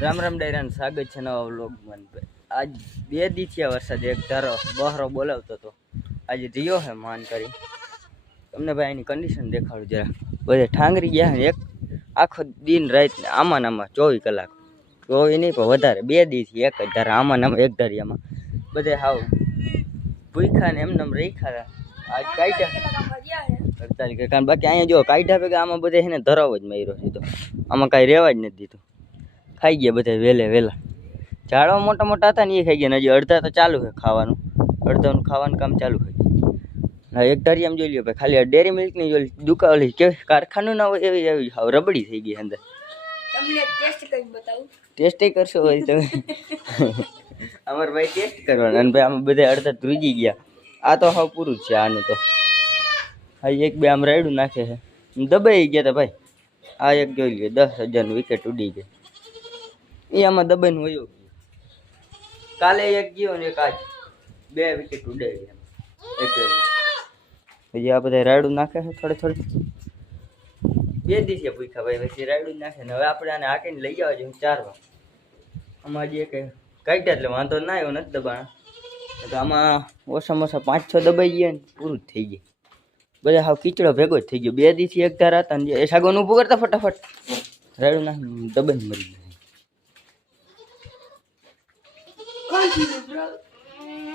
રામ રામ ડાયરાન સ્વાગત છે નવા વ્લોગમાં. આજ 2 દી થયા વરસાદ એક ધારો બહરો બોલાવતો હતો. આજે રહ્યો હે માન કરી તમને ભાઈ એની કન્ડિશન દેખાડું જરા. બધે ઠાંગરી ગયા ને એક આખો દિન રાત આમાં 24 કલાક 24 નહીં પણ વધારે 2 દીથી એક જ ધારા આમાં એક ધારિયામાં બધે હાવ ભૂખ્યા ને એમને રેખા. આજ કાઢ્યા કારણ બાકી અહીંયા જો કાઢ્યા ભેગા આમાં બધે છે ને ધરાવ જ માર્યો સીધો. આમાં કાંઈ રહેવા જ નથી દીધું. ખાઈ ગયા બધા વહેલા ઝાડવા મોટા મોટા હતા ને એ ખાઈ ગયા ને હજી અડધા તો ચાલુ છે ખાવાનું. અડધાનું ખાવાનું કામ ચાલુ છે. એક ધારિયામાં જોઈ લ્યો ભાઈ ખાલી ડેરી મિલ્કની જોઈ દુકાન ઓલી કેવી કારખાનું ના હોય એવી હાવ રબડી થઈ ગઈ અંદર. તમને ટેસ્ટ કરી બતાવું. ટેસ્ટ કરશો ભાઈ તમે? અમારે ભાઈ ટેસ્ટ કરવાનું અને ભાઈ આમાં બધા અડધા ધ્રુજી ગયા. આ તો હાવ પૂરું જ છે આનું તો. હા એક બે આમ રાયડું નાખે છે દબાઈ ગયા હતા ભાઈ. આ એક જોઈ લ્યો 10,000 વિકેટ ઉડી ગઈ. એ આમાં દબાઈને વયો ગયો. કાલે એક ગયો ને એક આજ 2 વિકેટ ઉડાડી હજી આ બધા રાયડું નાખે છે થોડી 2 દિવસે ભૂખ્યા ભાઈ પછી રાયડું નાખે ને હવે આપણે આને હાકીને લઈ જવા જોઈએ 4 વાર. આમાં હજી એક કાઢ્યા એટલે વાંધો ના આવ્યો નથી દબાણા. તો આમાં ઓછામાં ઓછા 5-6 દબાઈ ગયા ને પૂરું જ થઈ ગયું. બધા હાવ કીચડો ભેગો જ થઈ ગયો. 2 દિવસથી એક ધારા હતા ને એ સાગોનું ઊભું કરતા ફટાફટ રાયડું નાખ દબાઈને મરી ગયા.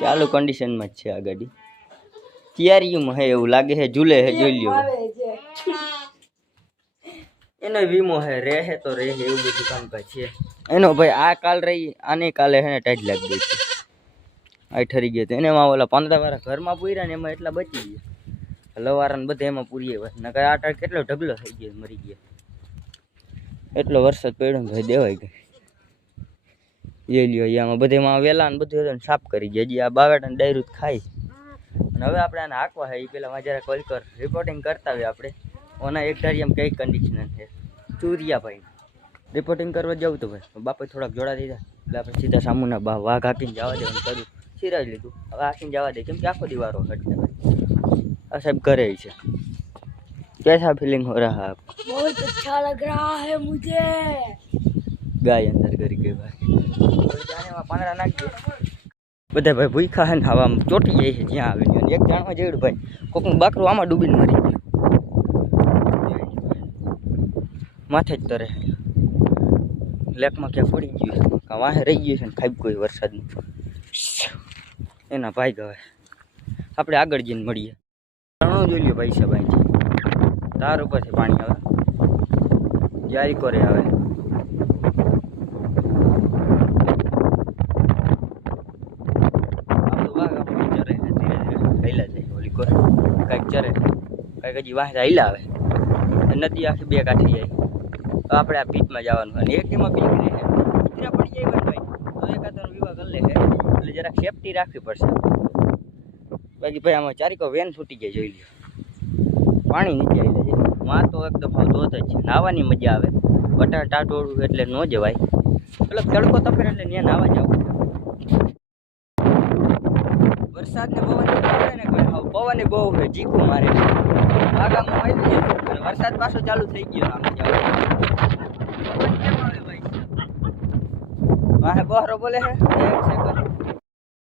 ચાલુ કન્ડિશનમાં જ છે આ ગાડી. તૈયારીમાં હે એવું લાગે છે. ઝૂલે હે જોઈ લ્યો. એનો વીમો હે રહે તો રહે એવું બધું કામકાજ છે એનો ભાઈ. આ કાલ રહી આને કાલે હે ને ટાઈટ લાગી ગઈ છે. આ ઠરી ગયો એને એમાં ઓલા 15 વાળા ઘરમાં પૂર્યા ને એમાં એટલા બચી ગયા. લવારાને બધા એમાં પૂરી આવ્યા નકર આ ટાઈટ કેટલો ઢગલો થઈ ગયો મરી ગયા. એટલો વરસાદ પડ્યો ને ભાઈ દેવાઈ ગઈ. એ લ્યો આમાં બધેમાં વેલા ને બધું સાફ કરી ગયા. હજી આ બાવેટાને ડાયરું ખાઈ અને હવે આપણે આને હાંકવા છે એ પહેલાં જરા કોલ કર રિપોર્ટિંગ કરતા હોય આપણે. ઓના એક ધારિયામાં કઈ કન્ડિશન છે ચૂરિયાભાઈ રિપોર્ટિંગ કરવા જવું તો ભાઈ બાપે થોડાક જોડા દીધા એટલે આપણે સીધા સામુના વાઘ હાકીને જવા દે કર્યું સિરાજી લીધું. હવે હાકીને જવા દે કેમ કે આખો દીવારો હટને ભાઈ. આ સાહેબ કરે છે. कैसा फीलिंग हो रहा है आपको? बहुत अच्छा लग रहा है मुझे. गाय अंदर कर गई भाई. जाने में પાંદડા નાખી બધા ભાઈ ભૂખા હે ને હવા ચોટી જાય છે જ્યાં આવીને. એક જાણવા જેવું ભાઈ કોકનું બાકરું આમાં ડૂબીને મરી ગયું. માથે જ તરે લેકમાં ક્યાં પડી ગયું છે કાં વાહે રહી ગયું છે ને ખાઈ કોઈ વરસાદનું એના ભાઈ હવે આપણે આગળ જઈને મળીએ. ઘણું જોઈ લ્યો ભાઈ સાહેબ અહીંથી તાર ઉપરથી પાણી આવે જારી કરે આવે. ચરે ધીરે ધીરે હૈલા જાય ઓલી કોર કાંઈક ચરે કાંઈક હજી વાહ હૈલા આવે. નદી આખી 2 કાંઠે જાય તો આપણે આ પીચમાં જવાનું અને એક એમાં પીક રહે કૂતરા પડી જાય ભાઈ તો એકાદનો વિવાહ કરી લે એટલે જરાક સેફટી રાખવી પડશે. બાકી ભાઈ આમાં ચારીકો વેન છૂટી જાય જોઈ લ્યો. પાણી નીચે આવી જાય માં તો એકદમ હાવ ધોધ જ છે. નાહવાની મજા આવે. બટાટા ટોળું એટલે ન જવાય. પેલો તડકો તપે એટલે ત્યાં નાહવા જવું. વરસાદ ને પવન આવે ને કોઈ હાવ પવન બહુ છે ચીકું મારે આગામાં આવી ગયું અને વરસાદ પાછો ચાલુ થઈ ગયો. આમ જાવ પવન કેમ આવે ભાઈ વાહે બહરો બોલે છે 1 સેકન્ડ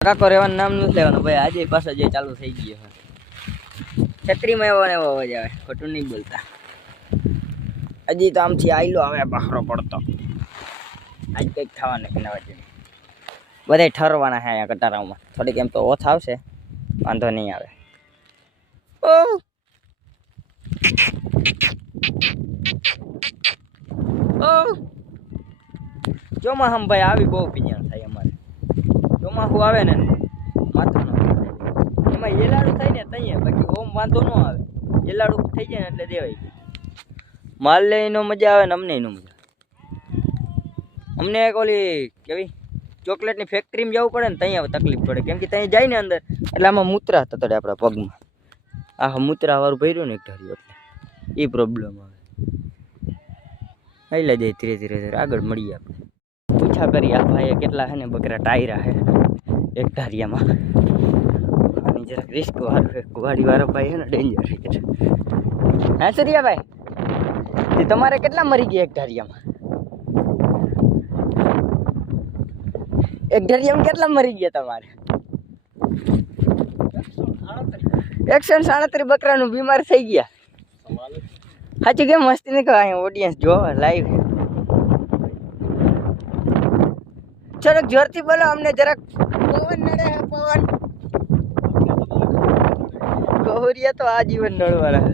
કાકો રહેવાનું નામ નથી લેવાનું ભાઈ. આજે પાછો જે ચાલુ થઈ ગયો છે. છત્રીમાં એવો ને એવો અવાજ આવે ખોટું નહીં બોલતા. હજી તો આમથી આયલો આવે બહારો પડતો. આજ કંઈક થવાનું કે ના વચ્ચે બધા ઠરવાના છે અહીંયા કટારામાં. થોડીક એમ તો ઓછ આવશે વાંધો નહીં આવે. ચોમાસામાં ભાઈ આવી બહુ પિંજણ થાય અમારે. ચોમાસું આવે ને માથું એમાં એલાડું થાય ને તઈએ બાકી ઓમ વાંધો ન આવે. એલાડું થઈ જાય ને એટલે દેવાય માલ લે એનો મજા આવે ને અમને એનો મજા. અમને એક ઓલી કેવી ચોકલેટની ફેક્ટરીમાં જવું પડે ને ત્યાં તકલીફ પડે કેમ કે ત્યાં જાય ને અંદર એટલે આમાં મૂતરા તતડે આપણા પગમાં. આ મૂતરા વાળું ભર્યું ને એક ધાર્યું એટલે એ પ્રોબ્લેમ આવે. હાઈલા જાય ધીરે ધીરે આગળ મળીએ આપણે. પૂછા કરી આ ભાઈએ કેટલા છે ને બકરા ટાયરા છે એક ધારિયામાં. આની જરાક રિસ્ક વાળું છે. કુવાડી વાળો ભાઈ છે ને ડેન્જર છે. હા સરિયા ભાઈ તમારે કેટલા મરી ગયા એક ધારિયામાં? એક ઢેરિયામ કેટલા મરી ગયા તમારે? 137 બકરાનું બીમાર થઈ ગયા. સાચું કેમ મસ્તી નહીં કહો, અહીંયા ઓડિયન્સ જોવે લાઈવ. જરાક જોરથી બોલો, અમને જરાક પવન નડે છે. પવન કહુરિયા તો આજીવન નડવાના.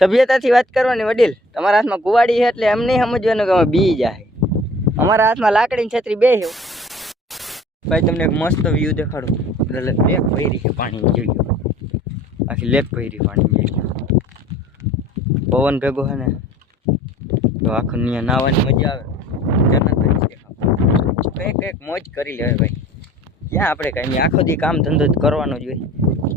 સભ્યતાથી વાત કરવાની વડીલ. તમારા હાથમાં કુવાડી છે એટલે એમ નહીં સમજવાનું કે અમે બી જાય. અમારા હાથમાં લાકડીની છત્રી બે છે. ભાઈ તમને એક મસ્ત વ્યૂ દેખાડું. લેક ભરી છે, પાણી જોઈ ગયું. આખી લેક ભરી પાણી જોઈ ગયું. પવન ભેગો છે ને તો આખું ત્યાં નાહવાની મજા આવે. જન્નત જ છે. કંઈક મોજ કરી લેવાય ભાઈ. ક્યાં આપણે કાંઈ આખો દી કામ ધંધો જ કરવાનો જ હોય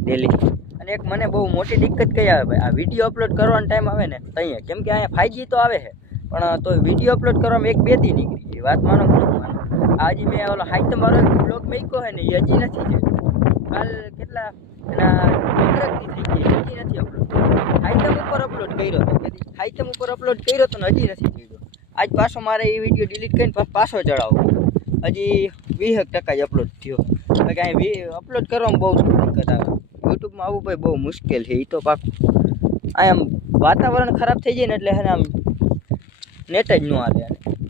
ડેલી. અને એક મને બહુ મોટી દિક્કત કઈ આવે ભાઈ, આ વિડીયો અપલોડ કરવાનો ટાઈમ આવે ને ત્યાં, કેમ કે અહીંયા 5G તો આવે છે પણ તો વિડીયો અપલોડ કરવામાં 1-2 દી નીકળી ગઈ. વાત માનો કે ન માનો. આજે મેં ઓલો હાઈ તમારો બ્લોગ મેક્યો છે ને એ હજી નથી જોયું. કાલ કેટલા એના 15 દી થઈ ગઈ, હજી નથી અપલોડ. હાઈતમ ઉપર અપલોડ કર્યો હતો, હાઈતમ ઉપર અપલોડ કર્યો હતો ને હજી નથી જોયો. આજ પાછો મારે એ વિડીયો ડિલીટ કરીને પાછો ચડાવો. હજી 20% જ અપલોડ થયો. કાંઈ અપલોડ કરવામાં બહુ દિક્કત આવે. યુટ્યુબમાં આવવું ભાઈ બહુ મુશ્કેલ છે, એ તો પાકું. આમ વાતાવરણ ખરાબ થઈ જાય ને એટલે આમ નેટ જ ન આવે.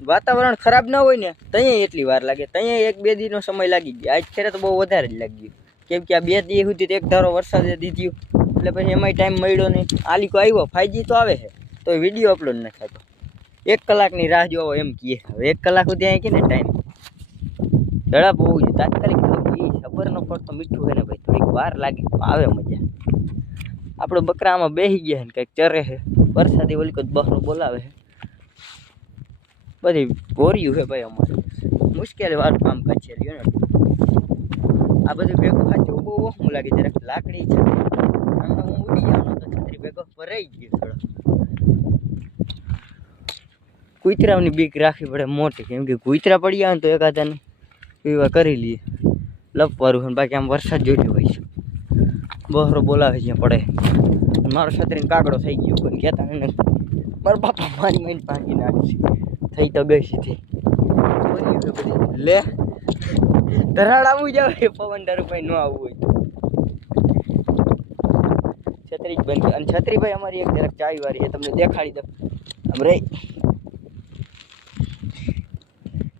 વાતાવરણ ખરાબ ન હોય ને ત્યાં એટલી વાર લાગે, ત્યાં 1-2 દીનો સમય લાગી ગયો. આજ ખેરે તો બહુ વધારે જ લાગી ગયું, કેમ કે આ 2 દી સુધી એક ધારો વરસાદે દીધું એટલે પછી એમાંય ટાઈમ મળ્યો નહીં. આલીકો આવ્યો 5G તો આવે છે તો વિડીયો અપલોડ ન થતો. 1 કલાકની રાહ જોવો એમ કહે. હવે 1 કલાક સુધી અહીં કે ને ટાઈમ ઝડપ હોવું જોઈએ. તાત્કાલિક થવું એ ખબરનો પડતો મીઠું છે ને ભાઈ, થોડીક વાર લાગે આવે મજા. આપણો બકરામાં બેસી ગયા ને કંઈક ચરે છે. વરસાદી ઓલી કોઈ બકરો બોલાવે છે. બધી ભોર્યું છે ભાઈ. અમારે મુશ્કેલી વાળું કામકાજ છે ને. આ બધું ભેગું ખાતું બહુ ઓછું લાગે. જરાક લાકડી છે આમાં હું ઉડી જવાનો તો છત્રી ભેગો ભરાઈ ગયો થોડો. કૂતરાની બીક રાખવી પડે મોટી, કેમ કે કૂતરા પડી આવે ને તો એકાદાને પીવા કરી લઈએ લપવારું છે. બાકી આમ વરસાદ જોઈતો હોય છે. બહરો બોલાવે છે પડે. મારો છત્રીને કાગડો થઈ ગયો કોઈ કહેતા ને મારા બાપા મારી માઈને ભાંગી નાખશે. થઈ તો ગઈ સીધી લે ધરાડ આવવું જાવ પવન ડારું ભાઈ ન આવવું હોય તો. છત્રી જ બંધ. અને છત્રી ભાઈ અમારી એક જરાક ચાવી વાળી છે, તમને દેખાડી દઉં. આમ રહી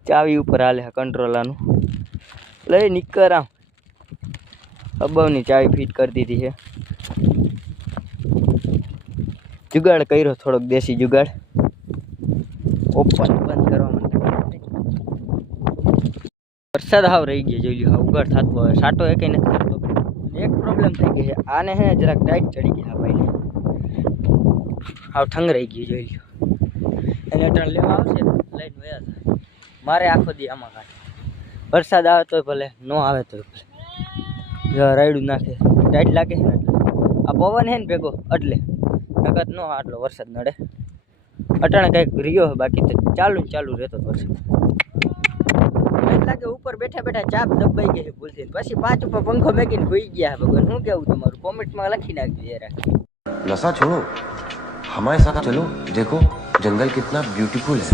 ચાવી ઉપર હાલે કંટ્રોલાનું લઈ નીકળ. આમ અબાવની ચાવી ફિટ કરી દીધી છે. જુગાડ કર્યો થોડોક દેશી જુગાડ. ઓપન બંધ કરવા માટે વરસાદ હાવ રહી ગયો. જોઈ લો ઉગાડ થતો હોય, સાટો એ કંઈ નથી કરતો. એક પ્રોબ્લેમ થઈ ગઈ છે, આને હે જરાક ટાઈટ ચડી ગયા ભાઈને. હાવ ઠંગ રહી ગયું. જોઈ લો એને અટણ લેવા આવશે લઈને વયા થાય. મારે આખો દી આમાં કાઢે. વરસાદ આવે તોય ભલે, ન આવે તોય ભલે. રાયડું નાખે ટાઈટ લાગે છે ને એટલે. આ પવન હે ને ભેગો એટલે નકર ન આટલો વરસાદ નડે. અટાણે કંઈક રહ્યો બાકી તો ચાલુ ને ચાલુ રહેતો વરસાદ. એમ લાગે ઉપર બેઠા બેઠા ચાપ દબાઈ ગઈ છે ભૂલથી. પછી 5 ઉપર પંખો મેકીને ભૂઈ ગયા. ભગવાન શું કેવું તમારું કોમેન્ટમાં લખી નાખજો યાર. नशा छोड़ो, हमारे साथ चलो, देखो जंगल कितना ब्यूटीफुल है.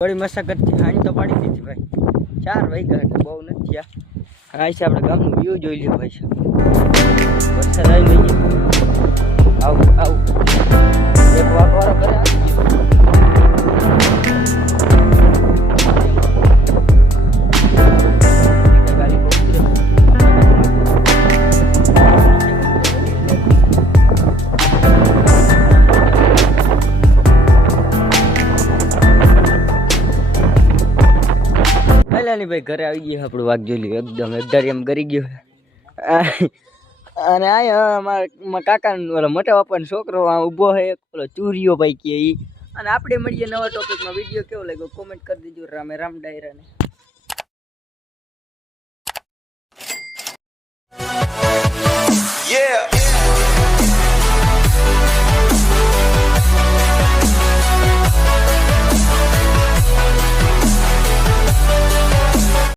બડી મશાગતથી હાંજ તો પાડી દીધી ભાઈ. 4 વાગ્યા એટલે બહુ નથી થયા. આ છે આપણે ગામનું વ્યૂ જોઈ લ્યો ભાઈ. વરસાદ આવી ગઈ. આવું આવું એક વાગવાળો ઘરે આવી ગયો. ભાઈ ઘરે આવી ગયો આપણું વાઘ જોઈ લ્યો. એકદમ એકધારી એમ કરી ગયો. અને આ અમારા કાકા ઓલો મોટા બાપાનો છોકરો આ ઊભો છે ઓલો ચૂરિયો ભાઈ કે ઈ. અને આપણે મળીએ નવા ટોપિકમાં. વિડીયો કેવો લાગ્યો કોમેન્ટ કરી દેજો. રામે રામ ડાયરાને.